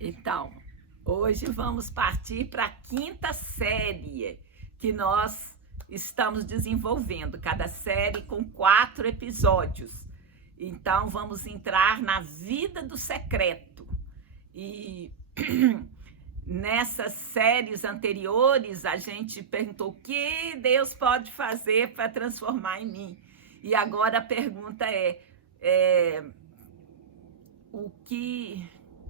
Então, hoje vamos partir para a quinta série que nós estamos desenvolvendo, cada série com 4 episódios. Então, vamos entrar na vida do secreto. E nessas séries anteriores, a gente perguntou o que Deus pode fazer para transformar em mim. E agora a pergunta é o que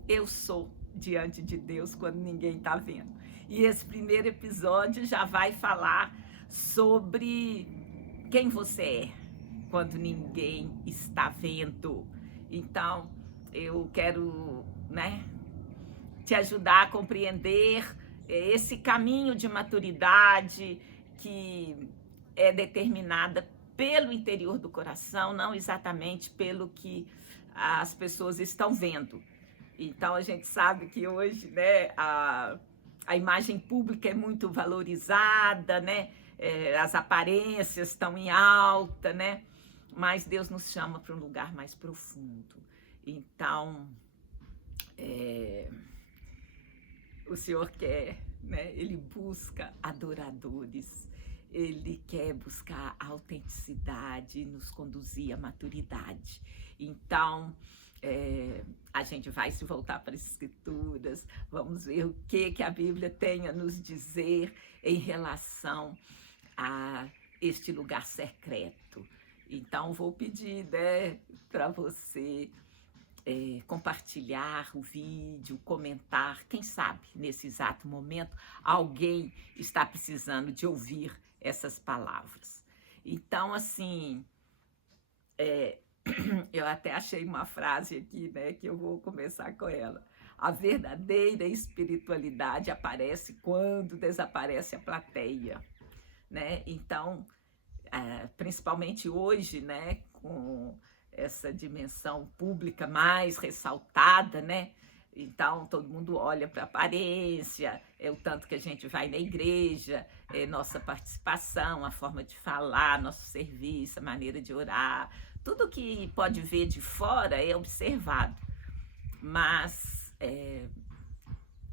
eu sou diante de Deus quando ninguém está vendo. E esse primeiro episódio já vai falar sobre quem você é quando ninguém está vendo. Então, eu quero, te ajudar a compreender esse caminho de maturidade que é determinada pelo interior do coração, não exatamente pelo que as pessoas estão vendo. Então, a gente sabe que hoje, a imagem pública é muito valorizada, as aparências estão em alta, mas Deus nos chama para um lugar mais profundo. Então, o Senhor quer, Ele busca adoradores, Ele quer buscar a autenticidade e nos conduzir à maturidade. Então, a gente vai se voltar para as Escrituras, vamos ver o que a Bíblia tem a nos dizer em relação a este lugar secreto. Então, vou pedir, para você compartilhar o vídeo, comentar. Quem sabe, nesse exato momento, alguém está precisando de ouvir essas palavras. Então, assim, eu até achei uma frase aqui, que eu vou começar com ela. A verdadeira espiritualidade aparece quando desaparece a plateia, Então, principalmente hoje, com essa dimensão pública mais ressaltada, Então, todo mundo olha para a aparência, é o tanto que a gente vai na igreja, nossa participação, a forma de falar, nosso serviço, a maneira de orar. Tudo que pode ver de fora é observado, mas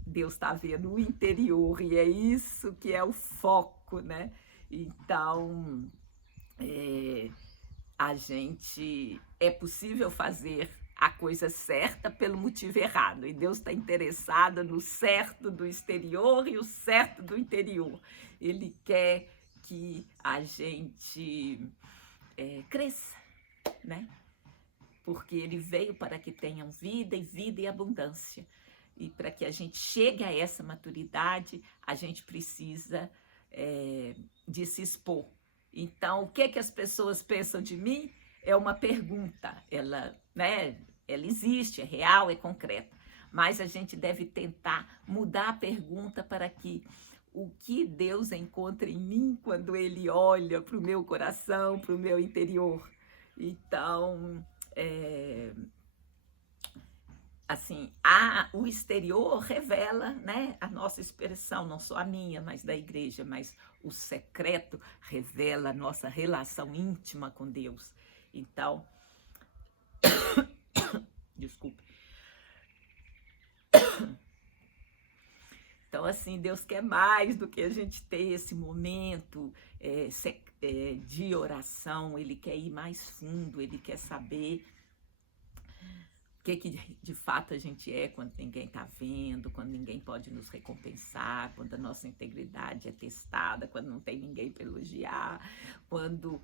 Deus está vendo o interior e é isso que é o foco, Então, é possível fazer a coisa certa pelo motivo errado. E Deus está interessado no certo do exterior e o certo do interior. Ele quer que a gente cresça, Porque Ele veio para que tenham vida e vida em abundância. E para que a gente chegue a essa maturidade, a gente precisa de se expor. Então, o que as pessoas pensam de mim é uma pergunta. Ela existe, é real, é concreta. Mas a gente deve tentar mudar a pergunta para que o que Deus encontra em mim quando Ele olha para o meu coração, para o meu interior. Então, assim, o exterior revela, a nossa expressão, não só a minha, mas da igreja, mas o secreto revela a nossa relação íntima com Deus. Então, desculpe. Então, assim, Deus quer mais do que a gente ter esse momento de oração. Ele quer ir mais fundo, Ele quer saber o que de fato a gente é quando ninguém está vendo, quando ninguém pode nos recompensar, quando a nossa integridade é testada, quando não tem ninguém para elogiar, quando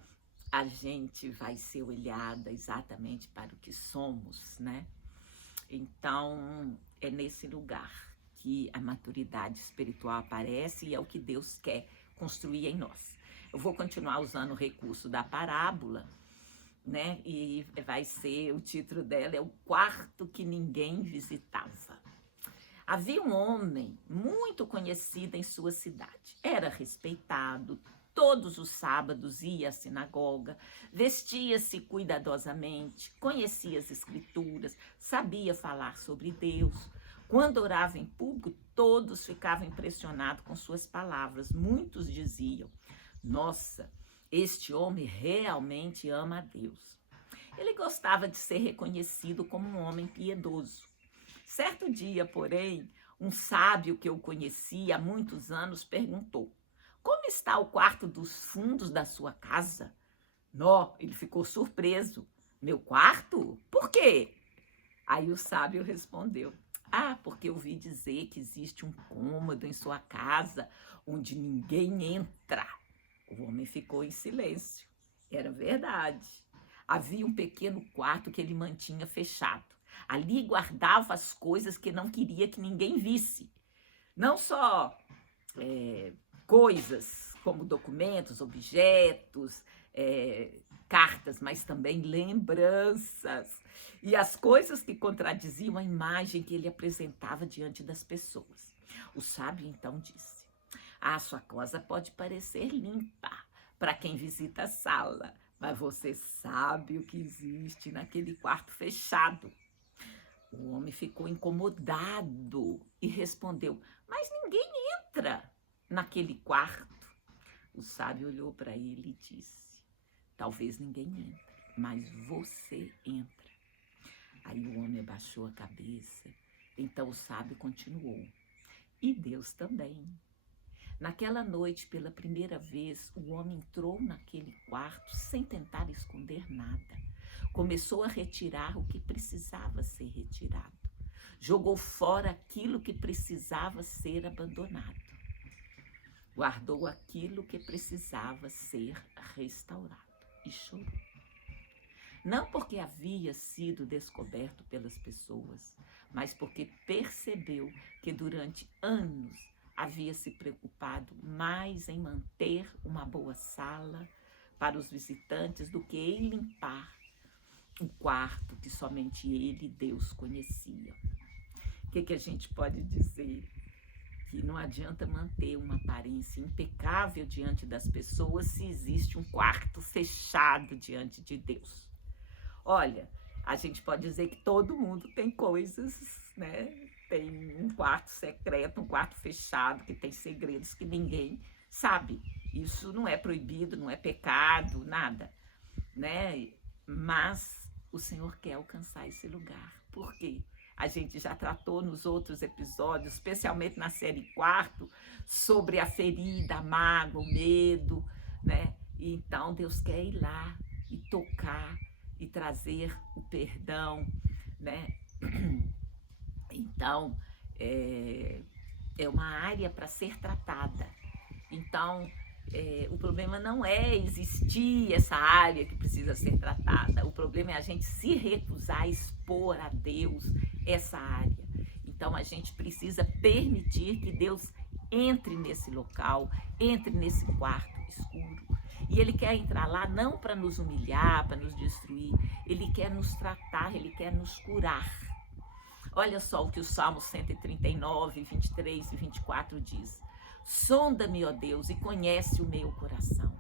a gente vai ser olhada exatamente para o que somos, Então, é nesse lugar que a maturidade espiritual aparece e é o que Deus quer construir em nós. Eu vou continuar usando o recurso da parábola, e vai ser, o título dela é O Quarto que Ninguém Visitava. Havia um homem muito conhecido em sua cidade. Era respeitado, todos os sábados ia à sinagoga, vestia-se cuidadosamente, conhecia as escrituras, sabia falar sobre Deus. Quando orava em público, todos ficavam impressionados com suas palavras. Muitos diziam: nossa, este homem realmente ama a Deus. Ele gostava de ser reconhecido como um homem piedoso. Certo dia, porém, um sábio que eu conheci há muitos anos perguntou: como está o quarto dos fundos da sua casa? Nó, ele ficou surpreso. Meu quarto? Por quê? Aí o sábio respondeu: ah, porque eu ouvi dizer que existe um cômodo em sua casa onde ninguém entra. O homem ficou em silêncio. Era verdade. Havia um pequeno quarto que ele mantinha fechado. Ali guardava as coisas que não queria que ninguém visse. Não só coisas como documentos, objetos, cartas, mas também lembranças. E as coisas que contradiziam a imagem que ele apresentava diante das pessoas. O sábio então disse: ah, sua casa pode parecer limpa para quem visita a sala, mas você sabe o que existe naquele quarto fechado. O homem ficou incomodado e respondeu: mas ninguém entra naquele quarto. O sábio olhou para ele e disse: talvez ninguém entre, mas você entra. Aí o homem abaixou a cabeça. Então o sábio continuou: e Deus também. Naquela noite, pela primeira vez, o homem entrou naquele quarto sem tentar esconder nada. Começou a retirar o que precisava ser retirado. Jogou fora aquilo que precisava ser abandonado. Guardou aquilo que precisava ser restaurado e chorou. Não porque havia sido descoberto pelas pessoas, mas porque percebeu que durante anos havia se preocupado mais em manter uma boa sala para os visitantes do que em limpar um quarto que somente ele e Deus conheciam. O que a gente pode dizer? Que não adianta manter uma aparência impecável diante das pessoas se existe um quarto fechado diante de Deus. Olha, a gente pode dizer que todo mundo tem coisas, né? Tem um quarto secreto, um quarto fechado, que tem segredos que ninguém sabe. Isso não é proibido, não é pecado, nada, né? Mas o Senhor quer alcançar esse lugar. Por quê? A gente já tratou nos outros episódios, especialmente na série 4, sobre a ferida, a mágoa, o medo, né? E então Deus quer ir lá e tocar e trazer o perdão, né? Então, é uma área para ser tratada. Então, o problema não é existir essa área que precisa ser tratada. O problema é a gente se recusar a expor a Deus essa área. Então, a gente precisa permitir que Deus entre nesse local, entre nesse quarto escuro. E Ele quer entrar lá não para nos humilhar, para nos destruir. Ele quer nos tratar, Ele quer nos curar. Olha só o que o Salmo 139, 23 e 24 diz. Sonda-me, ó Deus, e conhece o meu coração.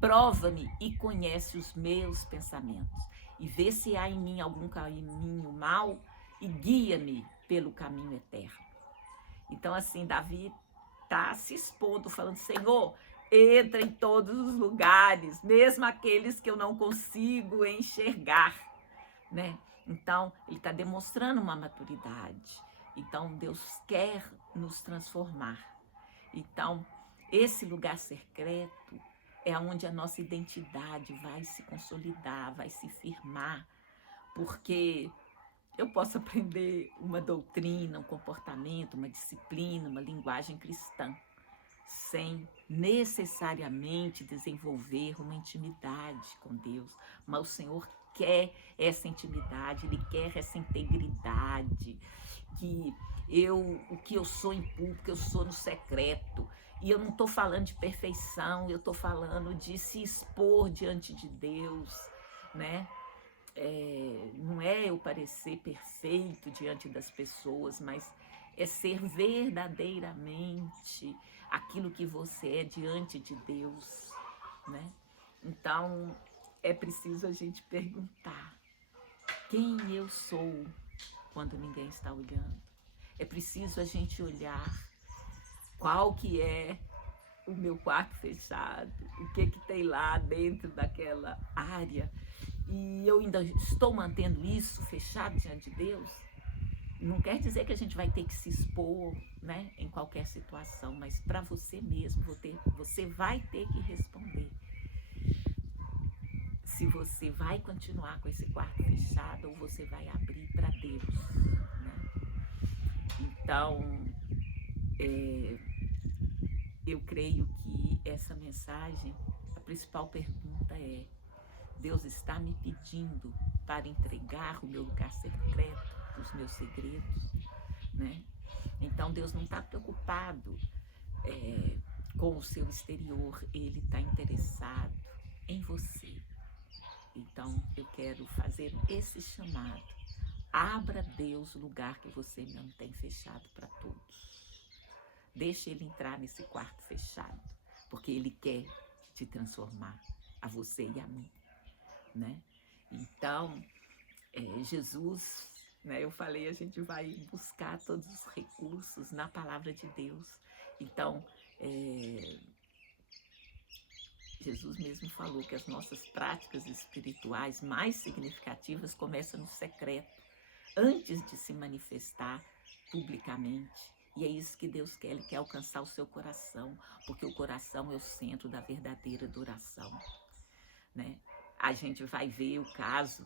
Prova-me e conhece os meus pensamentos. E vê se há em mim algum caminho mau e guia-me pelo caminho eterno. Então, assim, Davi está se expondo, falando: Senhor, entra em todos os lugares, mesmo aqueles que eu não consigo enxergar, né? Então, ele está demonstrando uma maturidade. Então, Deus quer nos transformar. Então, esse lugar secreto é onde a nossa identidade vai se consolidar, vai se firmar, porque eu posso aprender uma doutrina, um comportamento, uma disciplina, uma linguagem cristã, sem necessariamente desenvolver uma intimidade com Deus. Mas o Senhor quer essa intimidade, Ele quer essa integridade, que o que eu sou em público, eu sou no secreto. E eu não estou falando de perfeição, eu estou falando de se expor diante de Deus, né? Não é eu parecer perfeito diante das pessoas, mas é ser verdadeiramente aquilo que você é diante de Deus, né? Então, é preciso a gente perguntar: quem eu sou quando ninguém está olhando? É preciso a gente olhar qual que é o meu quarto fechado, o que tem lá dentro daquela área, e eu ainda estou mantendo isso fechado diante de Deus, Não quer dizer que a gente vai ter que se expor, né, em qualquer situação, mas para você mesmo, você vai ter que responder se você vai continuar com esse quarto fechado ou você vai abrir para Deus, né? Então, eu creio que essa mensagem, a principal pergunta é: Deus está me pedindo para entregar o meu lugar secreto, os meus segredos, né? Então Deus não está preocupado com o seu exterior, Ele está interessado em você. Então eu quero fazer esse chamado. Abra a Deus o lugar que você não tem fechado para todos. Deixe Ele entrar nesse quarto fechado, porque Ele quer te transformar, a você e a mim, né? Então, Jesus, né, eu falei, a gente vai buscar todos os recursos na palavra de Deus. Então, Jesus mesmo falou que as nossas práticas espirituais mais significativas começam no secreto, antes de se manifestar publicamente. E é isso que Deus quer, Ele quer alcançar o seu coração, porque o coração é o centro da verdadeira adoração, né? A gente vai ver o caso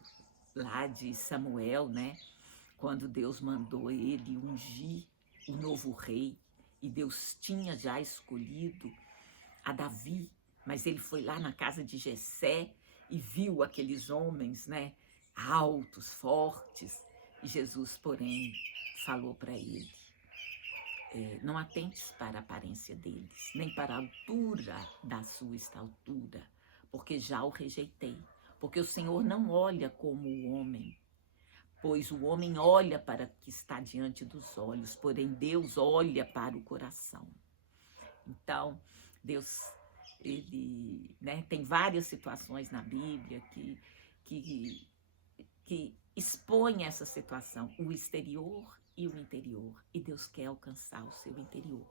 lá de Samuel, né? Quando Deus mandou ele ungir o novo rei, e Deus tinha já escolhido a Davi, mas ele foi lá na casa de Jessé e viu aqueles homens, né, altos, fortes, e Jesus, porém, falou para ele: não atentes para a aparência deles, nem para a altura da sua estatura, porque já o rejeitei. Porque o Senhor não olha como o homem, pois o homem olha para o que está diante dos olhos, porém Deus olha para o coração. Então, Deus, Ele, né, tem várias situações na Bíblia que expõem essa situação, o exterior e o interior, e Deus quer alcançar o seu interior.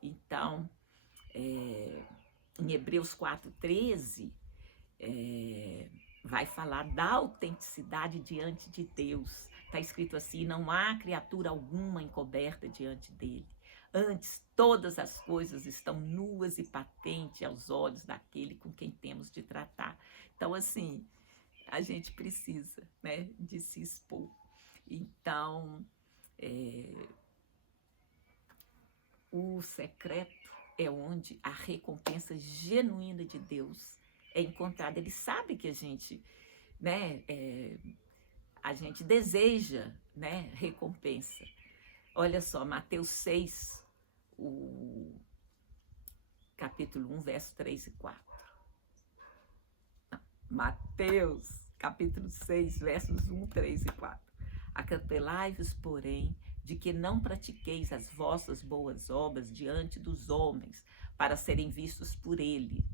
Então, em Hebreus 4:13, vai falar da autenticidade diante de Deus. Está escrito assim: não há criatura alguma encoberta diante dele. Antes, todas as coisas estão nuas e patentes aos olhos daquele com quem temos de tratar. Então, assim, a gente precisa, né, de se expor. Então, o secreto é onde a recompensa genuína de Deus é encontrada. Ele sabe que a gente, né, a gente deseja, né, recompensa. Olha só, Mateus 6, o capítulo 1, verso 3 e 4. Não, Mateus, capítulo 6, versos 1, 3 e 4. Acautelai-vos, porém, de que não pratiqueis as vossas boas obras diante dos homens, para serem vistos por ele.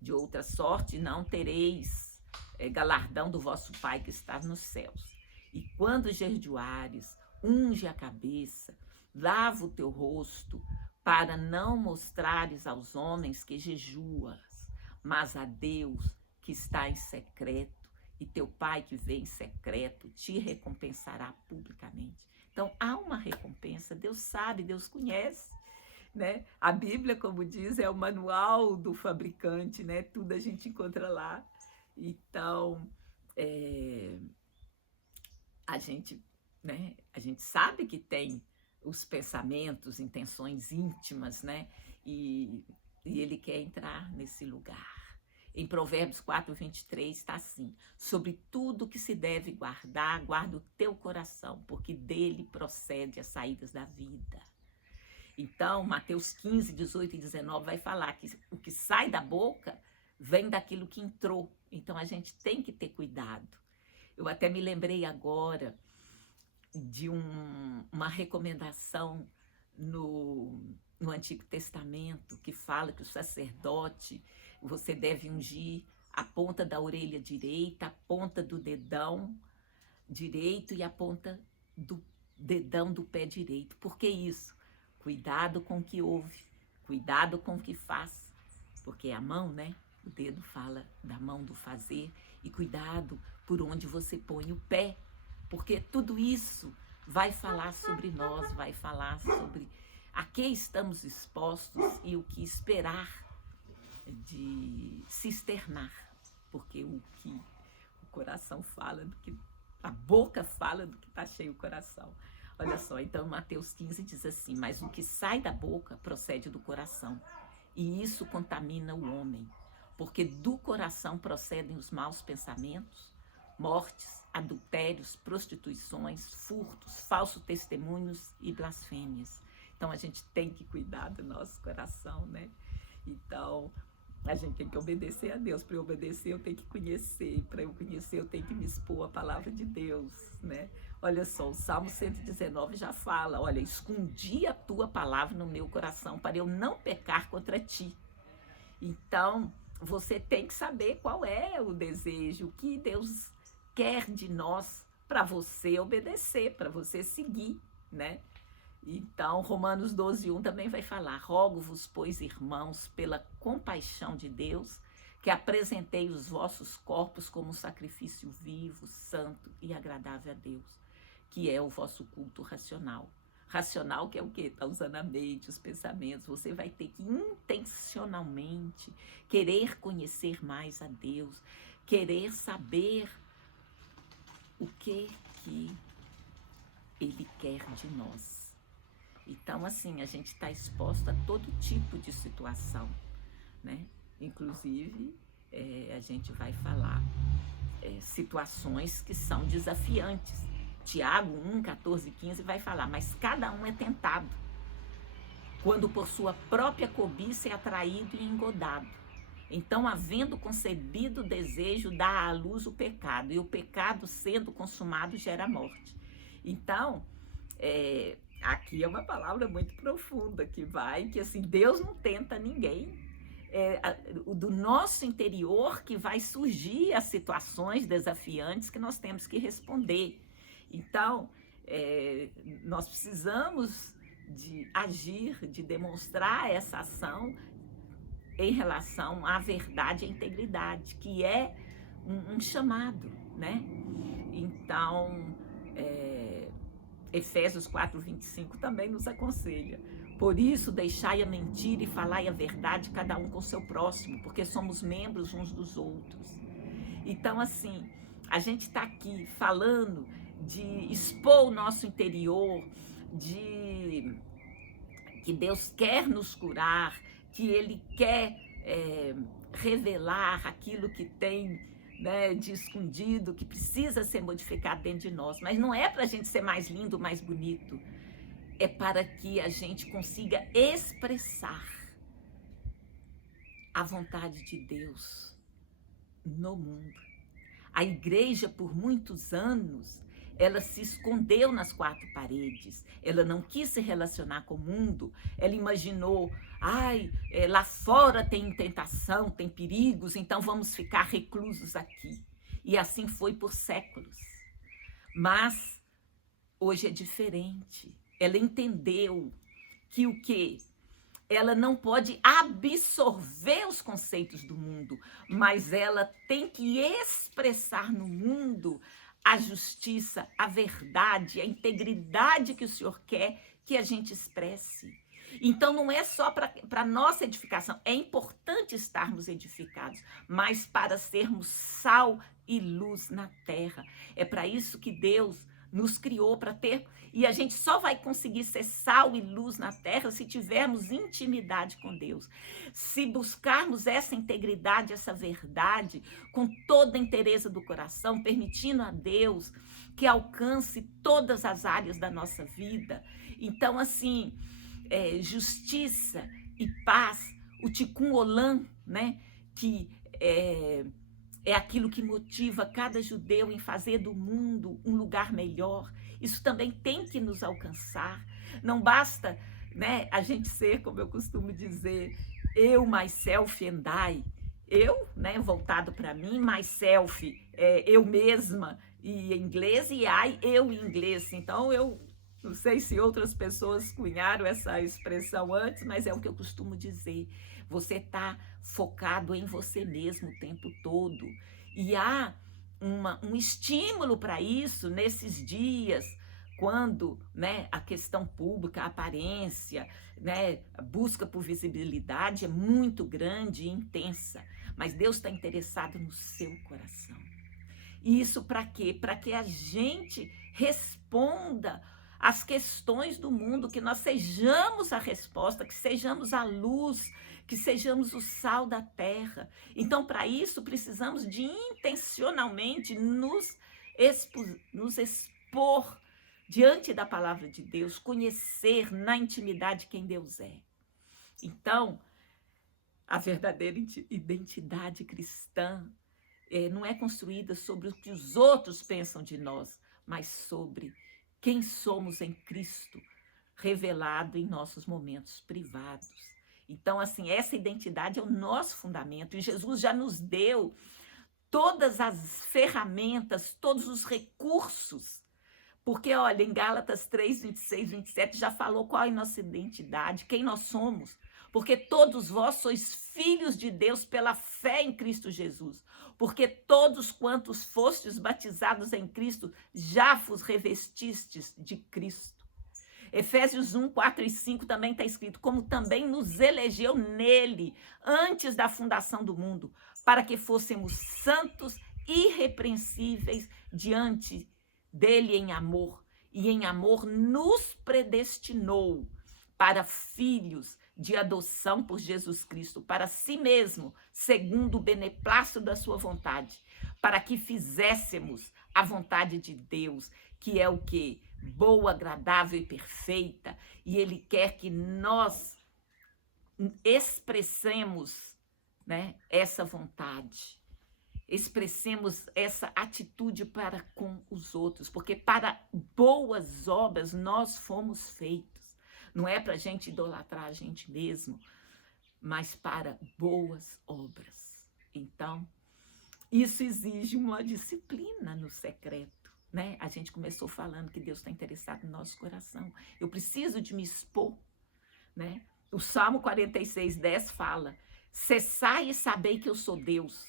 De outra sorte, não tereis galardão do vosso Pai que está nos céus. E quando jejuares, unge a cabeça, lava o teu rosto, para não mostrares aos homens que jejuas, mas a Deus que está em secreto, e teu Pai que vê em secreto te recompensará publicamente. Então, há uma recompensa, Deus sabe, Deus conhece, né? A Bíblia, como diz, é o manual do fabricante, né? Tudo a gente encontra lá. Então, a gente, né? A gente sabe que tem os pensamentos, intenções íntimas, né? E Ele quer entrar nesse lugar. Em Provérbios 4:23 está assim: sobre tudo que se deve guardar, guarda o teu coração, porque dele procede as saídas da vida. Então, Mateus 15, 18 e 19 vai falar que o que sai da boca vem daquilo que entrou. Então, a gente tem que ter cuidado. Eu até me lembrei agora de uma recomendação no Antigo Testamento, que fala que o sacerdote, você deve ungir a ponta da orelha direita, a ponta do dedão direito e a ponta do dedão do pé direito. Por que isso? Cuidado com o que ouve, cuidado com o que faz, porque a mão, né? O dedo fala da mão do fazer, e cuidado por onde você põe o pé, porque tudo isso vai falar sobre nós, vai falar sobre a que estamos expostos e o que esperar de se externar, porque o que o coração fala, do que a boca fala, do que está cheio o coração. Olha só, então Mateus 15 diz assim: mas o que sai da boca procede do coração, e isso contamina o homem, porque do coração procedem os maus pensamentos, mortes, adultérios, prostituições, furtos, falsos testemunhos e blasfêmias. Então a gente tem que cuidar do nosso coração, né? Então a gente tem que obedecer a Deus. Para eu obedecer, eu tenho que conhecer. Para eu conhecer, eu tenho que me expor à palavra de Deus, né? Olha só, o Salmo 119 já fala: olha, escondi a tua palavra no meu coração para eu não pecar contra ti. Então, você tem que saber qual é o desejo, o que Deus quer de nós para você obedecer, para você seguir, né? Então, Romanos 12:1 também vai falar: rogo-vos, pois, irmãos, pela compaixão de Deus, que apresentei os vossos corpos como um sacrifício vivo, santo e agradável a Deus, que é o vosso culto racional. Racional, que é o quê? Está usando a mente, os pensamentos. Você vai ter que intencionalmente querer conhecer mais a Deus, querer saber o que Ele quer de nós. Então, assim, a gente está exposto a todo tipo de situação, né? Inclusive, a gente vai falar situações que são desafiantes. Tiago 1, 14, 15 vai falar: mas cada um é tentado, quando por sua própria cobiça é atraído e engodado. Então, havendo concebido o desejo, dá à luz o pecado, e o pecado, sendo consumado, gera morte. Então, aqui é uma palavra muito profunda que assim, Deus não tenta ninguém. Do nosso interior que vai surgir as situações desafiantes que nós temos que responder. Então, nós precisamos de agir, de demonstrar essa ação em relação à verdade e à integridade, que é um chamado, né? Então, Efésios 4:25 também nos aconselha: por isso deixai a mentira e falai a verdade, cada um com o seu próximo, porque somos membros uns dos outros. Então, assim, a gente está aqui falando de expor o nosso interior, de que Deus quer nos curar, que Ele quer revelar aquilo que tem, né, de escondido, que precisa ser modificado dentro de nós. Mas não é para a gente ser mais lindo, mais bonito. É para que a gente consiga expressar a vontade de Deus no mundo. A igreja, por muitos anos, ela se escondeu nas quatro paredes, ela não quis se relacionar com o mundo, ela imaginou: lá fora tem tentação, tem perigos, então vamos ficar reclusos aqui. E assim foi por séculos. Mas hoje é diferente. Ela entendeu que o quê? Ela não pode absorver os conceitos do mundo, mas ela tem que expressar no mundo a justiça, a verdade, a integridade que o Senhor quer que a gente expresse. Então, não é só para nossa edificação, é importante estarmos edificados, mas para sermos sal e luz na terra. É para isso que Deus nos criou, para ter, e a gente só vai conseguir ser sal e luz na terra se tivermos intimidade com Deus, se buscarmos essa integridade, essa verdade, com toda a inteireza do coração, permitindo a Deus que alcance todas as áreas da nossa vida. Então, assim, justiça e paz, o Tikkun Olam, né, que é aquilo que motiva cada judeu em fazer do mundo um lugar melhor. Isso também tem que nos alcançar. Não basta, né, a gente ser, como eu costumo dizer, eu, myself and I. Eu, né, voltado para mim, myself, eu mesma em inglês, e I, eu em inglês. Então, eu não sei se outras pessoas cunharam essa expressão antes, mas é o que eu costumo dizer. Você está focado em você mesmo o tempo todo. E há um estímulo para isso nesses dias, quando, né, a questão pública, a aparência, né, a busca por visibilidade é muito grande e intensa, mas Deus está interessado no seu coração. E isso para quê? Para que a gente responda às questões do mundo, que nós sejamos a resposta, que sejamos a luz, que sejamos o sal da terra. Então, para isso, precisamos de intencionalmente nos expor diante da palavra de Deus, conhecer na intimidade quem Deus é. Então, a verdadeira identidade cristã não é construída sobre o que os outros pensam de nós, mas sobre quem somos em Cristo, revelado em nossos momentos privados. Então, assim, essa identidade é o nosso fundamento, e Jesus já nos deu todas as ferramentas, todos os recursos, porque, olha, em Gálatas 3, 26, 27, já falou qual é a nossa identidade, quem nós somos, porque todos vós sois filhos de Deus pela fé em Cristo Jesus, porque todos quantos fostes batizados em Cristo, já vos revestistes de Cristo. Efésios 1, 4 e 5 também está escrito, como também nos elegeu nele, antes da fundação do mundo, para que fôssemos santos, irrepreensíveis diante dele em amor, e em amor nos predestinou para filhos de adoção por Jesus Cristo, para si mesmo, segundo o beneplácito da sua vontade, para que fizéssemos a vontade de Deus, que é o quê? Boa, agradável e perfeita, e Ele quer que nós expressemos, né, essa vontade, expressemos essa atitude para com os outros, porque para boas obras nós fomos feitos. Não é para a gente idolatrar a gente mesmo, mas para boas obras. Então, isso exige uma disciplina no secreto, né? A gente começou falando que Deus está interessado no nosso coração. Eu preciso de me expor, né? O Salmo 46, 10 fala, cessai e sabei que eu sou Deus.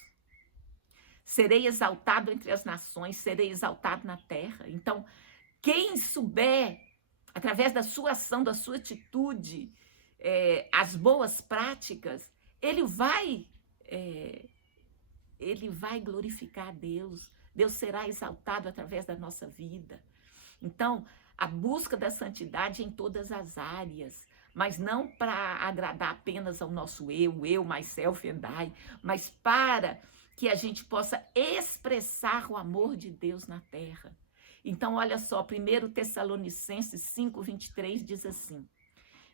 Serei exaltado entre as nações, serei exaltado na terra. Então, quem souber, através da sua ação, da sua atitude, as boas práticas, ele vai glorificar a Deus. Deus será exaltado através da nossa vida. Então, a busca da santidade em todas as áreas, mas não para agradar apenas ao nosso eu, myself and I, mas para que a gente possa expressar o amor de Deus na terra. Então, olha só, 1 Tessalonicenses 5, 23 diz assim,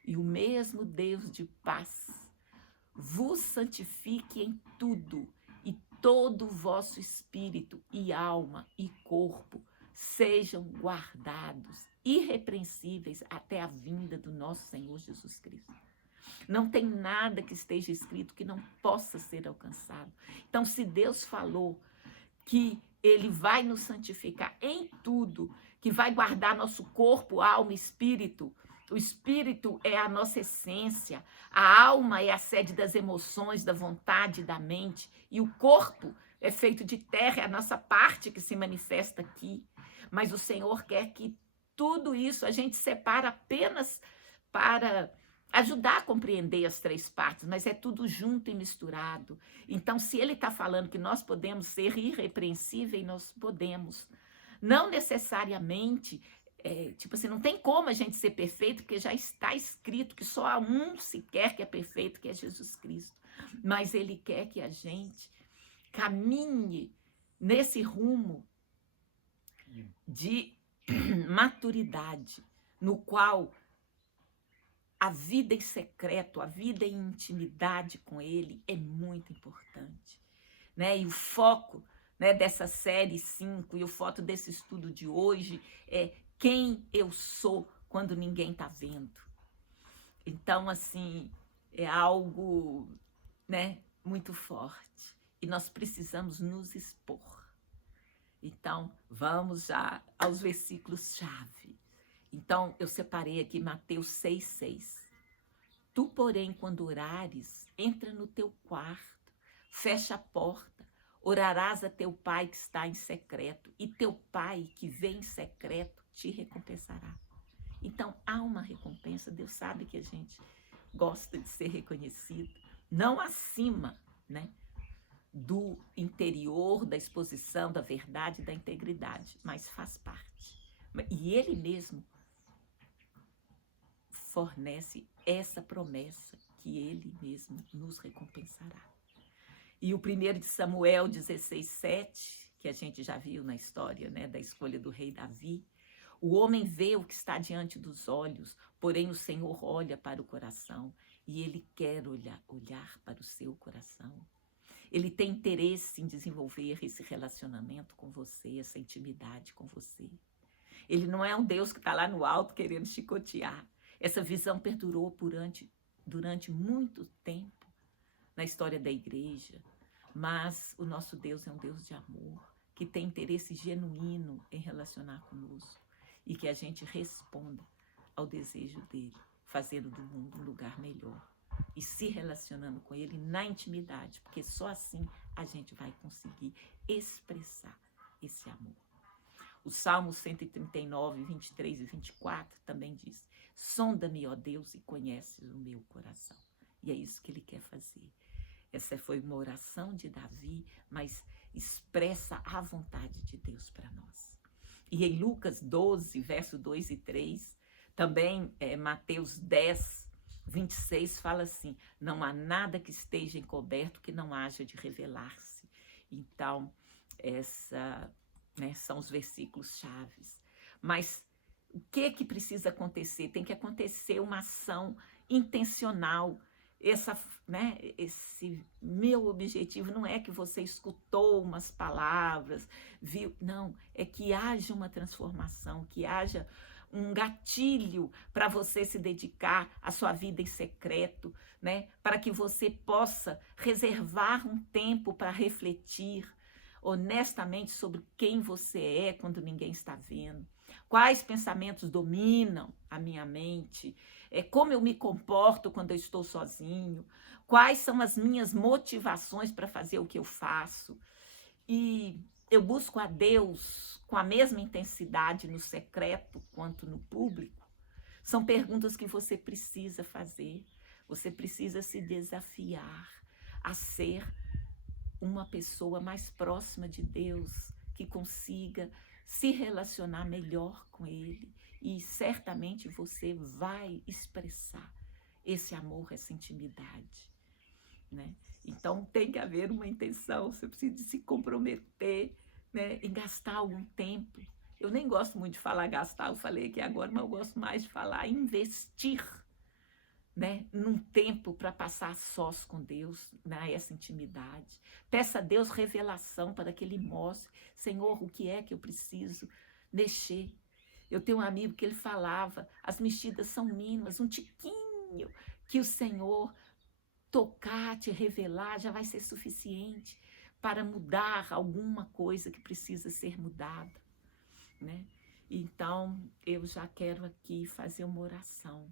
e o mesmo Deus de paz vos santifique em tudo, e todo o vosso espírito e alma e corpo sejam guardados, irrepreensíveis até a vinda do nosso Senhor Jesus Cristo. Não tem nada que esteja escrito que não possa ser alcançado. Então, se Deus falou que Ele vai nos santificar em tudo, que vai guardar nosso corpo, alma e espírito. O espírito é a nossa essência, a alma é a sede das emoções, da vontade, da mente, e o corpo é feito de terra, é a nossa parte que se manifesta aqui. Mas o Senhor quer que tudo isso a gente separa apenas para ajudar a compreender as três partes, mas é tudo junto e misturado. Então, se ele está falando que nós podemos ser irrepreensíveis, nós podemos. Não necessariamente, tipo assim, não tem como a gente ser perfeito, porque já está escrito que só há um sequer que é perfeito, que é Jesus Cristo. Mas ele quer que a gente caminhe nesse rumo de maturidade, no qual a vida em secreto, a vida em intimidade com ele é muito importante, né? E o foco, né, dessa série 5 e o foco desse estudo de hoje é quem eu sou quando ninguém está vendo. Então, assim, é algo, né, muito forte e nós precisamos nos expor. Então, vamos já aos versículos-chave. Então, eu separei aqui Mateus 6,6. Tu, porém, quando orares, entra no teu quarto, fecha a porta, orarás a teu pai que está em secreto, e teu pai que vê em secreto te recompensará. Então, há uma recompensa. Deus sabe que a gente gosta de ser reconhecido, não acima, né, do interior, da exposição, da verdade, da integridade, mas faz parte. E Ele mesmo fornece essa promessa que Ele mesmo nos recompensará. E o 1 de Samuel 16:7, que a gente já viu na história, né, da escolha do rei Davi, o homem vê o que está diante dos olhos, porém o Senhor olha para o coração e Ele quer olhar para o seu coração. Ele tem interesse em desenvolver esse relacionamento com você, essa intimidade com você. Ele não é um Deus que está lá no alto querendo chicotear. Essa visão perdurou durante muito tempo na história da igreja, mas o nosso Deus é um Deus de amor, que tem interesse genuíno em relacionar conosco e que a gente responda ao desejo dele, fazendo do mundo um lugar melhor e se relacionando com ele na intimidade, porque só assim a gente vai conseguir expressar esse amor. O Salmo 139, 23 e 24 também diz: sonda-me, ó Deus, e conheces o meu coração. E é isso que ele quer fazer. Essa foi uma oração de Davi, mas expressa a vontade de Deus para nós. E em Lucas 12, verso 2 e 3, também Mateus 10, 26 fala assim: não há nada que esteja encoberto que não haja de revelar-se. Então, são os versículos chaves. Mas o que precisa acontecer? Tem que acontecer uma ação intencional. Esse meu objetivo não é que você escutou umas palavras, viu? Não, é que haja uma transformação, que haja um gatilho para você se dedicar à sua vida em secreto, né? Para que você possa reservar um tempo para refletir honestamente sobre quem você é quando ninguém está vendo. Quais pensamentos dominam a minha mente? Como eu me comporto quando eu estou sozinho? Quais são as minhas motivações para fazer o que eu faço? E eu busco a Deus com a mesma intensidade no secreto quanto no público? São perguntas que você precisa fazer. Você precisa se desafiar a ser uma pessoa mais próxima de Deus, que consiga se relacionar melhor com Ele. E certamente você vai expressar esse amor, essa intimidade, né? Então tem que haver uma intenção, você precisa se comprometer, né, em gastar algum tempo. Eu nem gosto muito de falar gastar, eu falei aqui agora, mas eu gosto mais de falar investir, né, num tempo para passar sós com Deus, né, essa intimidade. Peça a Deus revelação para que Ele mostre: Senhor, o que é que eu preciso mexer? Eu tenho um amigo que ele falava: as mexidas são mínimas, um tiquinho que o Senhor tocar, te revelar, já vai ser suficiente para mudar alguma coisa que precisa ser mudada, né? Então, eu já quero aqui fazer uma oração.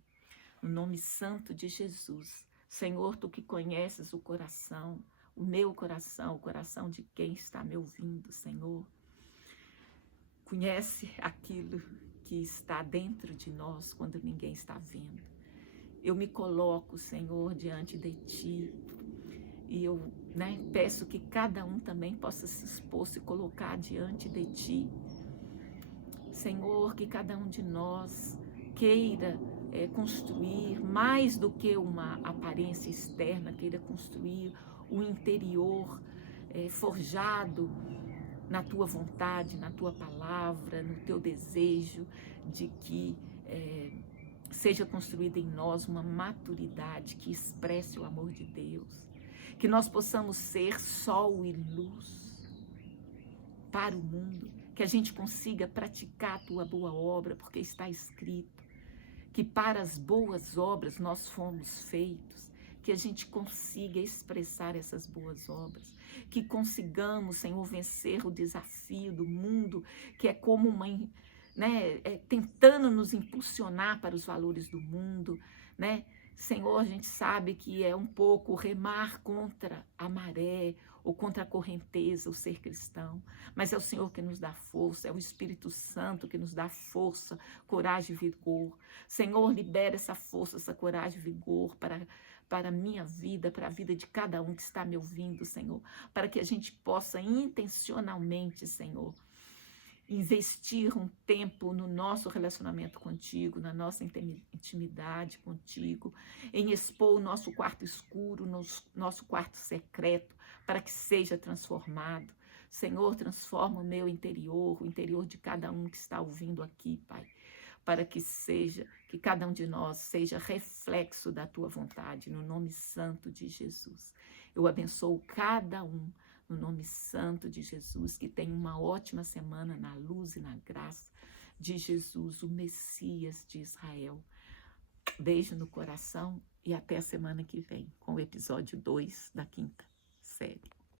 No nome santo de Jesus. Senhor, tu que conheces o coração, o meu coração, o coração de quem está me ouvindo, Senhor. Conhece aquilo que está dentro de nós quando ninguém está vendo. Eu me coloco, Senhor, diante de Ti. E eu, peço que cada um também possa se expor, se colocar diante de Ti. Senhor, que cada um de nós queira construir mais do que uma aparência externa, queira construir o interior forjado na Tua vontade, na Tua palavra, no Teu desejo de que seja construída em nós uma maturidade que expresse o amor de Deus, que nós possamos ser sol e luz para o mundo, que a gente consiga praticar a Tua boa obra, porque está escrito que para as boas obras nós fomos feitos, que a gente consiga expressar essas boas obras, que consigamos, Senhor, vencer o desafio do mundo, que é como uma, tentando nos impulsionar para os valores do mundo, né? Senhor, a gente sabe que é um pouco remar contra a maré, ou contra a correnteza, o ser cristão, mas é o Senhor que nos dá força, é o Espírito Santo que nos dá força, coragem e vigor. Senhor, libera essa força, essa coragem e vigor para a minha vida, para a vida de cada um que está me ouvindo, Senhor, para que a gente possa intencionalmente, Senhor, investir um tempo no nosso relacionamento contigo, na nossa intimidade contigo, em expor o nosso quarto escuro, nosso quarto secreto, para que seja transformado. Senhor, transforma o meu interior, o interior de cada um que está ouvindo aqui, Pai, para que cada um de nós seja reflexo da tua vontade, no nome santo de Jesus. Eu abençoo cada um, no nome santo de Jesus, que tenha uma ótima semana na luz e na graça de Jesus, o Messias de Israel. Beijo no coração e até a semana que vem, com o episódio 2 da 5ª série.